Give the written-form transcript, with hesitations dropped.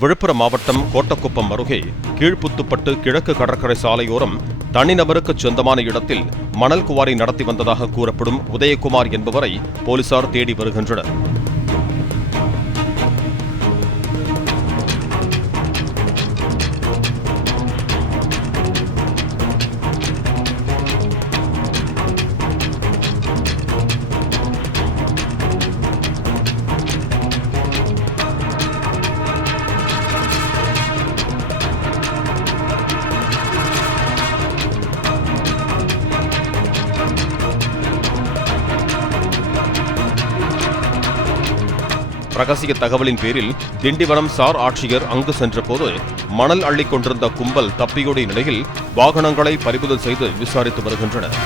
விழுப்புரம் மாவட்டம் கோட்டக்குப்பம் அருகே கீழ்புத்துப்பட்டு கிழக்கு கடற்கரை சாலையோரம் தனிநபருக்கு சொந்தமான இடத்தில் மணல் குவாரி நடத்தி வந்ததாக கூறப்படும் உதயகுமார் என்பவரை போலீசார் தேடி வருகின்றனர். ரகசிய தகவலின் பேரில் திண்டிவனம் சார் ஆட்சியர் அங்கு சென்றபோது மணல் அள்ளிக் கொண்டிருந்த கும்பல் தப்பியோடிய நிலையில் வாகனங்களை பறிமுதல் செய்து விசாரித்து வருகின்றனர்.